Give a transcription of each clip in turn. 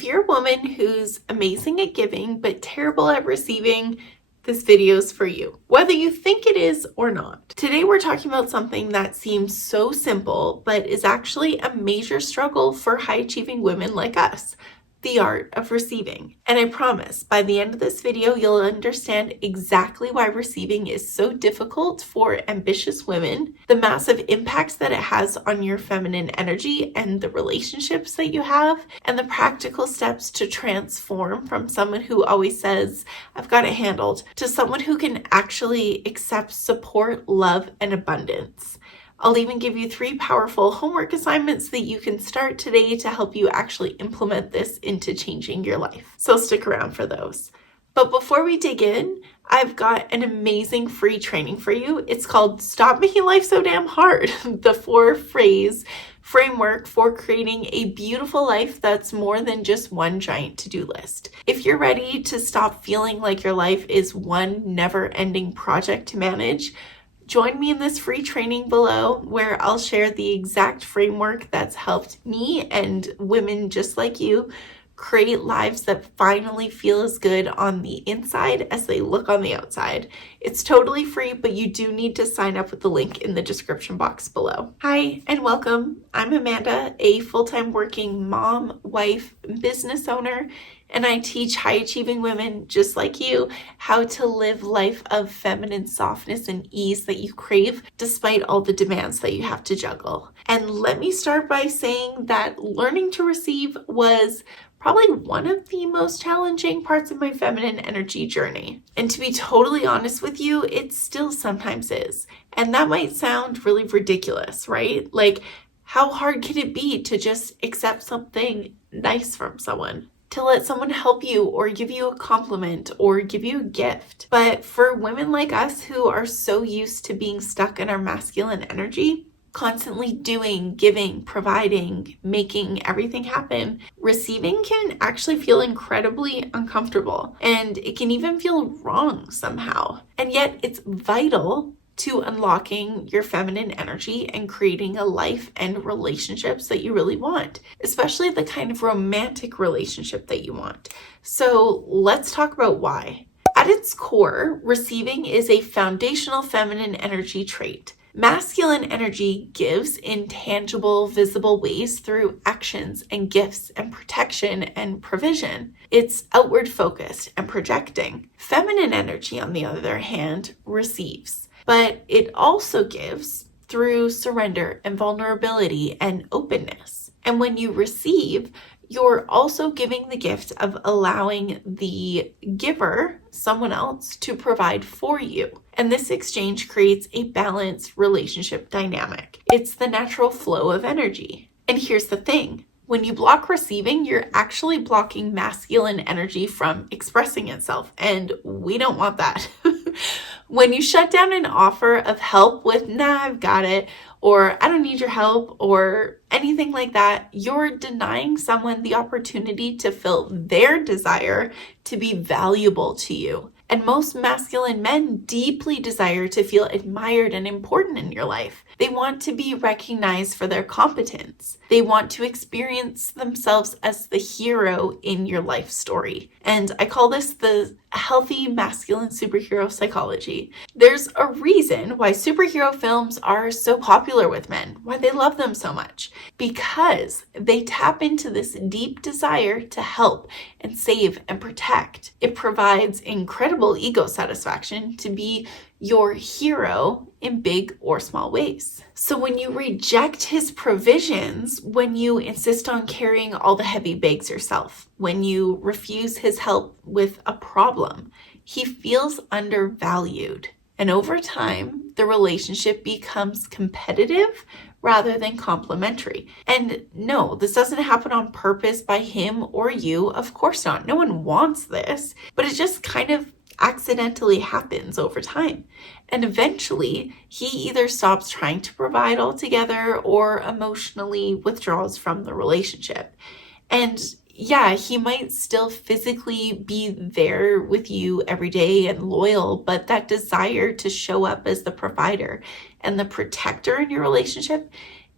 If you're a woman who's amazing at giving but terrible at receiving, this video's for you, whether you think it is or not. Today we're talking about something that seems so simple, but is actually a major struggle for high-achieving women like us: the art of receiving. And I promise, by the end of this video, you'll understand exactly why receiving is so difficult for ambitious women, the massive impacts that it has on your feminine energy and the relationships that you have, and the practical steps to transform from someone who always says, "I've got it handled," to someone who can actually accept support, love, and abundance. I'll even give you 3 powerful homework assignments that you can start today to help you actually implement this into changing your life. So stick around for those. But before we dig in, I've got an amazing free training for you. It's called Stop Making Life So Damn Hard, the 4-phrase framework for creating a beautiful life that's more than just one giant to-do list. If you're ready to stop feeling like your life is one never-ending project to manage, join me in this free training below, where I'll share the exact framework that's helped me and women just like you create lives that finally feel as good on the inside as they look on the outside. It's totally free, but you do need to sign up with the link in the description box below. Hi, and welcome. I'm Amanda, a full-time working mom, wife, business owner, and I teach high-achieving women just like you how to live life of feminine softness and ease that you crave despite all the demands that you have to juggle. And let me start by saying that learning to receive was probably one of the most challenging parts of my feminine energy journey. And to be totally honest with you, it still sometimes is. And that might sound really ridiculous, right? Like, how hard can it be to just accept something nice from someone? To let someone help you or give you a compliment or give you a gift. But for women like us who are so used to being stuck in our masculine energy, constantly doing, giving, providing, making everything happen, receiving can actually feel incredibly uncomfortable, and it can even feel wrong somehow. And yet it's vital to unlocking your feminine energy and creating a life and relationships that you really want, especially the kind of romantic relationship that you want. So let's talk about why. At its core, receiving is a foundational feminine energy trait. Masculine energy gives in tangible, visible ways through actions and gifts and protection and provision. It's outward focused and projecting. Feminine energy, on the other hand, receives. But it also gives through surrender and vulnerability and openness. And when you receive, you're also giving the gift of allowing the giver, someone else, to provide for you. And this exchange creates a balanced relationship dynamic. It's the natural flow of energy. And here's the thing. When you block receiving, you're actually blocking masculine energy from expressing itself. And we don't want that. When you shut down an offer of help with, "Nah, I've got it," or "I don't need your help," or anything like that, you're denying someone the opportunity to fill their desire to be valuable to you. And most masculine men deeply desire to feel admired and important in your life. They want to be recognized for their competence. They want to experience themselves as the hero in your life story. And I call this the healthy masculine superhero psychology. There's a reason why superhero films are so popular with men, why they love them so much, because they tap into this deep desire to help and save and protect. It provides incredible ego satisfaction to be your hero in big or small ways. So when you reject his provisions, when you insist on carrying all the heavy bags yourself, when you refuse his help with a problem, he feels undervalued. And over time, the relationship becomes competitive rather than complementary. And no, this doesn't happen on purpose by him or you. Of course not. No one wants this, but it just kind of accidentally happens over time. And eventually, he either stops trying to provide altogether or emotionally withdraws from the relationship. And yeah, he might still physically be there with you every day and loyal, but that desire to show up as the provider and the protector in your relationship,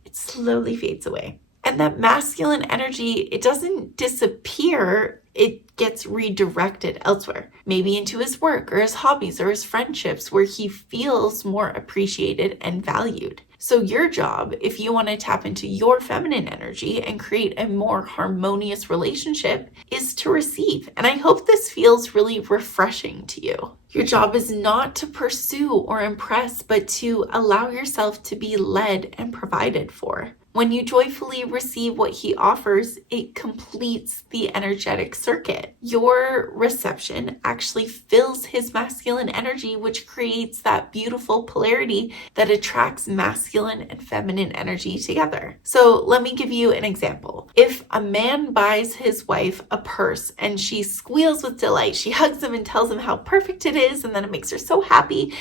it slowly fades away. And And that masculine energy, it doesn't disappear, it gets redirected elsewhere, maybe into his work or his hobbies or his friendships where he feels more appreciated and valued. So your job, if you want to tap into your feminine energy and create a more harmonious relationship, is to receive. And I hope this feels really refreshing to you. Your job is not to pursue or impress, but to allow yourself to be led and provided for. When you joyfully receive what he offers, it completes the energetic circuit. Your reception actually fills his masculine energy, which creates that beautiful polarity that attracts masculine and feminine energy together. So let me give you an example. If a man buys his wife a purse and she squeals with delight, she hugs him and tells him how perfect it is, and then it makes her so happy,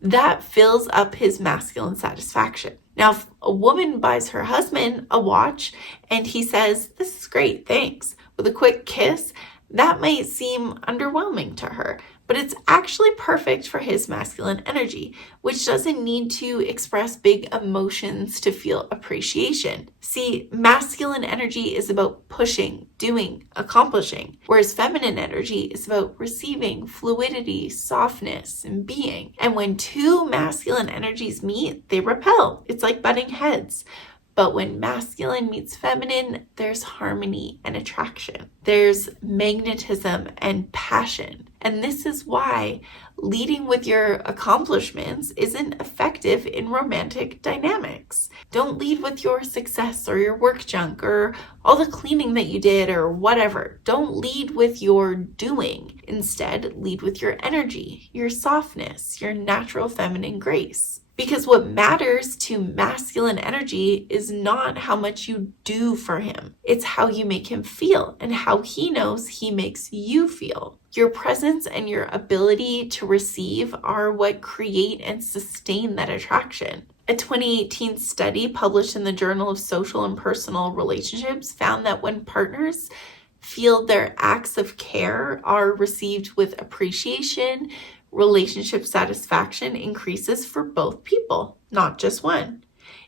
that fills up his masculine satisfaction. Now, if a woman buys her husband a watch and he says, "This is great, thanks," with a quick kiss, that might seem underwhelming to her, but it's actually perfect for his masculine energy, which doesn't need to express big emotions to feel appreciation. See, masculine energy is about pushing, doing, accomplishing, whereas feminine energy is about receiving, fluidity, softness, and being. And when two masculine energies meet, they repel. It's like butting heads. But when masculine meets feminine, there's harmony and attraction. There's magnetism and passion. And this is why leading with your accomplishments isn't effective in romantic dynamics. Don't lead with your success or your work junk or all the cleaning that you did or whatever. Don't lead with your doing. Instead, lead with your energy, your softness, your natural feminine grace. Because what matters to masculine energy is not how much you do for him. It's how you make him feel and how he knows he makes you feel. Your presence and your ability to receive are what create and sustain that attraction. A 2018 study published in the Journal of Social and Personal Relationships found that when partners feel their acts of care are received with appreciation, relationship satisfaction increases for both people, not just one.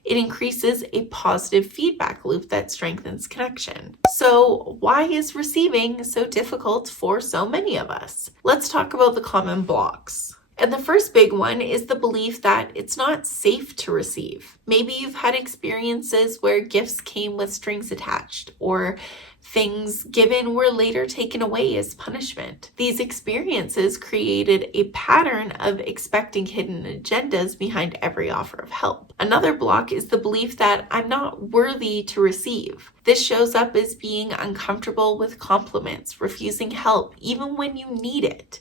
It increases a positive feedback loop that strengthens connection. So why is receiving so difficult for so many of us? Let's talk about the common blocks. And the first big one is the belief that it's not safe to receive. Maybe you've had experiences where gifts came with strings attached, or things given were later taken away as punishment. These experiences created a pattern of expecting hidden agendas behind every offer of help. Another block is the belief that I'm not worthy to receive. This shows up as being uncomfortable with compliments, refusing help even when you need it,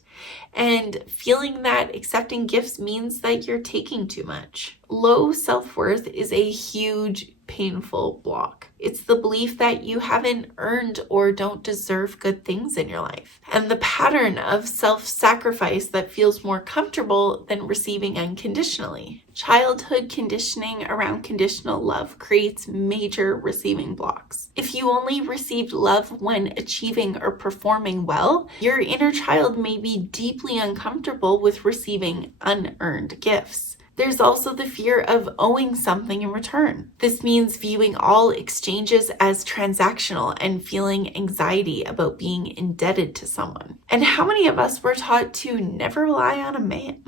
and feeling that accepting gifts means that you're taking too much. Low self-worth is a huge, painful block. It's the belief that you haven't earned or don't deserve good things in your life, and the pattern of self-sacrifice that feels more comfortable than receiving unconditionally. Childhood conditioning around conditional love creates major receiving blocks. If you only received love when achieving or performing well, your inner child may be deeply uncomfortable with receiving unearned gifts. There's also the fear of owing something in return. This means viewing all exchanges as transactional and feeling anxiety about being indebted to someone. And how many of us were taught to never rely on a man?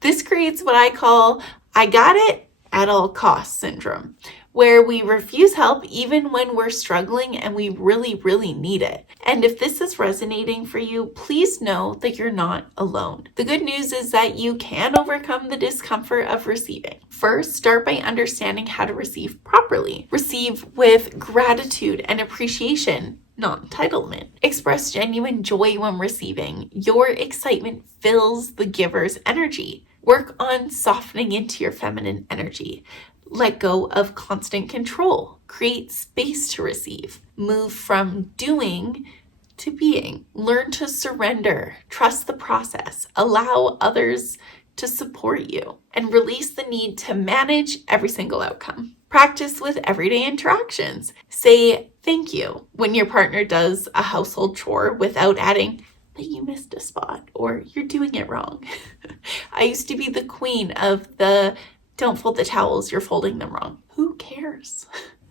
This creates what I call "I got it at all costs" syndrome, where we refuse help even when we're struggling and we really, really need it. And if this is resonating for you, please know that you're not alone. The good news is that you can overcome the discomfort of receiving. First, start by understanding how to receive properly. Receive with gratitude and appreciation, not entitlement. Express genuine joy when receiving. Your excitement fills the giver's energy. Work on softening into your feminine energy. Let go of constant control. Create space to receive. Move from doing to being. Learn to surrender. Trust the process. Allow others to support you. And release the need to manage every single outcome. Practice with everyday interactions. Say thank you when your partner does a household chore without adding, "But you missed a spot," or "You're doing it wrong." I used to be the queen of the "don't fold the towels, you're folding them wrong." Who cares?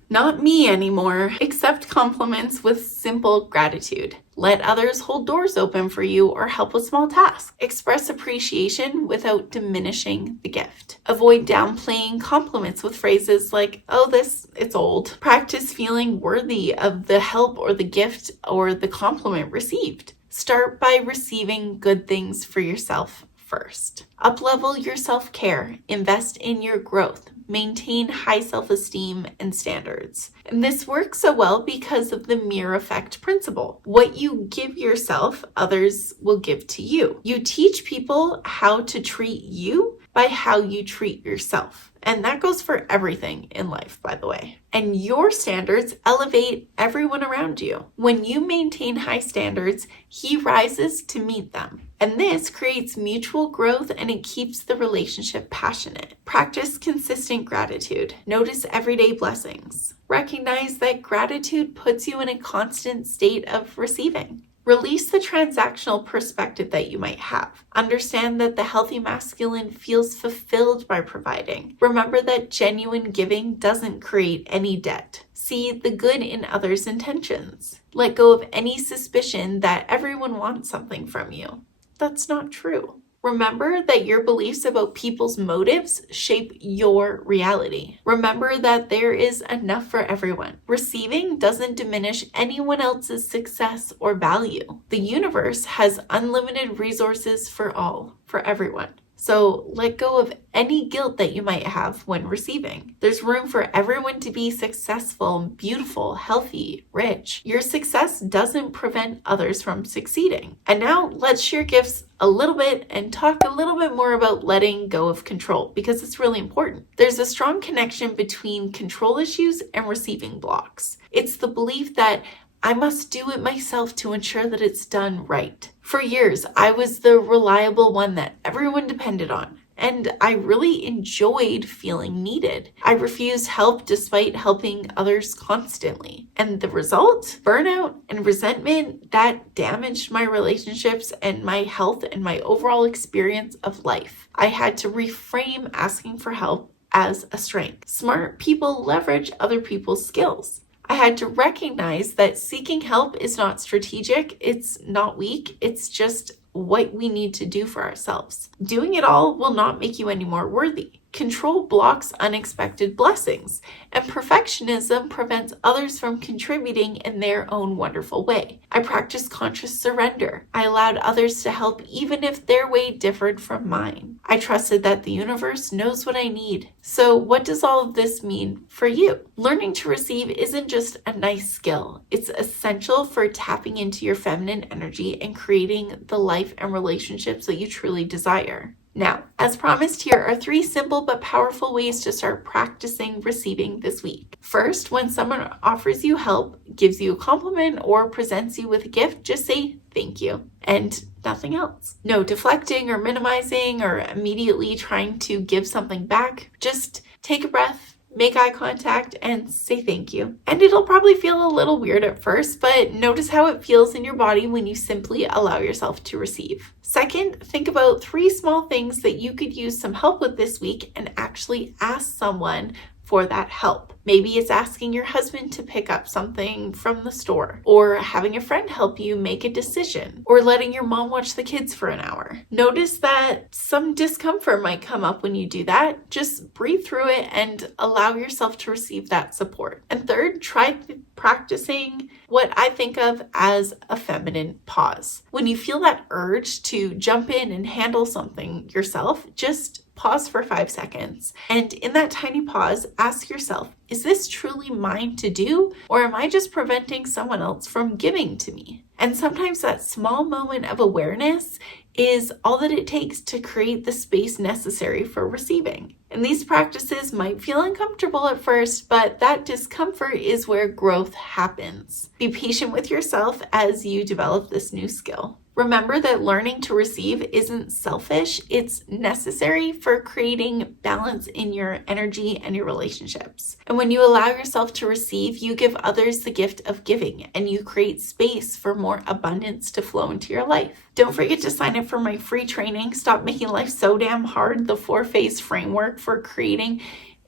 Not me anymore. Accept compliments with simple gratitude. Let others hold doors open for you or help with small tasks. Express appreciation without diminishing the gift. Avoid downplaying compliments with phrases like, oh, it's old. Practice feeling worthy of the help or the gift or the compliment received. Start by receiving good things for yourself first. Uplevel your self-care. Invest in your growth. Maintain high self-esteem and standards. And this works so well because of the mirror effect principle. What you give yourself, others will give to you. You teach people how to treat you by how you treat yourself. And that goes for everything in life, by the way. And your standards elevate everyone around you. When you maintain high standards, he rises to meet them. And this creates mutual growth and it keeps the relationship passionate. Practice consistent gratitude. Notice everyday blessings. Recognize that gratitude puts you in a constant state of receiving. Release the transactional perspective that you might have. Understand that the healthy masculine feels fulfilled by providing. Remember that genuine giving doesn't create any debt. See the good in others' intentions. Let go of any suspicion that everyone wants something from you. That's not true. Remember that your beliefs about people's motives shape your reality. Remember that there is enough for everyone. Receiving doesn't diminish anyone else's success or value. The universe has unlimited resources for all, for everyone. So let go of any guilt that you might have when receiving. There's room for everyone to be successful, beautiful, healthy, rich. Your success doesn't prevent others from succeeding. And now let's share gifts a little bit and talk a little bit more about letting go of control because it's really important. There's a strong connection between control issues and receiving blocks. It's the belief that I must do it myself to ensure that it's done right. For years, I was the reliable one that everyone depended on, and I really enjoyed feeling needed. I refused help despite helping others constantly. And the result? Burnout and resentment that damaged my relationships and my health and my overall experience of life. I had to reframe asking for help as a strength. Smart people leverage other people's skills. I had to recognize that seeking help is not strategic, it's not weak, it's just what we need to do for ourselves. Doing it all will not make you any more worthy. Control blocks unexpected blessings, and perfectionism prevents others from contributing in their own wonderful way. I practiced conscious surrender. I allowed others to help even if their way differed from mine. I trusted that the universe knows what I need. So what does all of this mean for you? Learning to receive isn't just a nice skill. It's essential for tapping into your feminine energy and creating the life and relationships that you truly desire. Now, as promised, here are 3 simple but powerful ways to start practicing receiving this week. First, when someone offers you help, gives you a compliment, or presents you with a gift, just say thank you and nothing else. No deflecting or minimizing or immediately trying to give something back. Just take a breath, make eye contact, and say thank you. And it'll probably feel a little weird at first, but notice how it feels in your body when you simply allow yourself to receive. Second, think about 3 small things that you could use some help with this week and actually ask someone for that help. Maybe it's asking your husband to pick up something from the store, or having a friend help you make a decision, or letting your mom watch the kids for an hour. Notice that some discomfort might come up when you do that. Just breathe through it and allow yourself to receive that support. And third, try practicing what I think of as a feminine pause. When you feel that urge to jump in and handle something yourself, just pause for 5 seconds. And in that tiny pause, ask yourself, is this truly mine to do? Or am I just preventing someone else from giving to me? And sometimes that small moment of awareness is all that it takes to create the space necessary for receiving. And these practices might feel uncomfortable at first, but that discomfort is where growth happens. Be patient with yourself as you develop this new skill. Remember that learning to receive isn't selfish, it's necessary for creating balance in your energy and your relationships. And when you allow yourself to receive, you give others the gift of giving, and you create space for more abundance to flow into your life. Don't forget to sign up for my free training, Stop Making Life So Damn Hard, the 4-phase framework for creating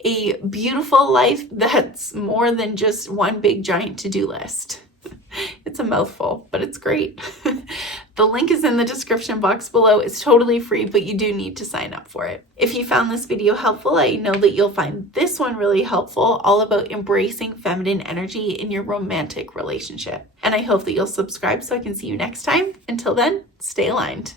a beautiful life that's more than just one big giant to-do list. It's a mouthful, but it's great. The link is in the description box below. It's totally free, but you do need to sign up for it. If you found this video helpful, I know that you'll find this one really helpful, all about embracing feminine energy in your romantic relationship. And I hope that you'll subscribe so I can see you next time. Until then, stay aligned.